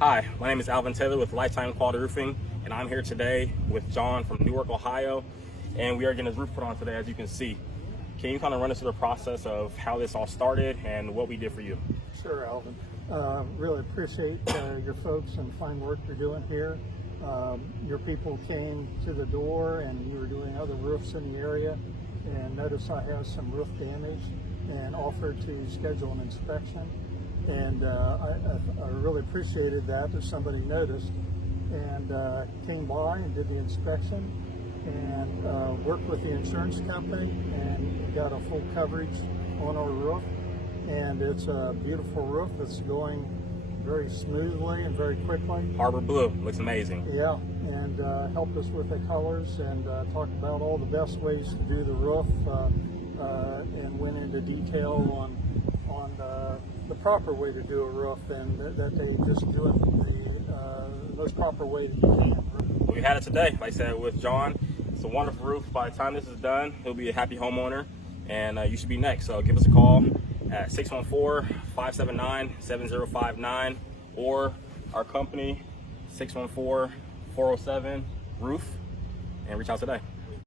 Hi, my name is Alvin Taylor with Lifetime Quality Roofing, and I'm here today with John from Newark, Ohio, and we are getting his roof put on today, as you can see. Can you kind of run us through the process of how this all started and what we did for you? Sure, Alvin. Really appreciate your folks and the fine work you're doing here. Your people came to the door and you were doing other roofs in the area and noticed I have some roof damage and offered to schedule an inspection. And I really appreciated that somebody noticed and came by and did the inspection and worked with the insurance company and got a full coverage on our roof. And it's a beautiful roof that's going very smoothly and very quickly. Harbor Blue looks amazing. Yeah, and helped us with the colors and talked about all the best ways to do the roof and went into detail on the proper way to do a roof and that they just do it the most proper way that you can. We had it today, like I said, with John. It's a wonderful roof. By the time this is done, he'll be a happy homeowner, and you should be next. So give us a call at 614-579-7059 or our company 614-407-ROOF and reach out today.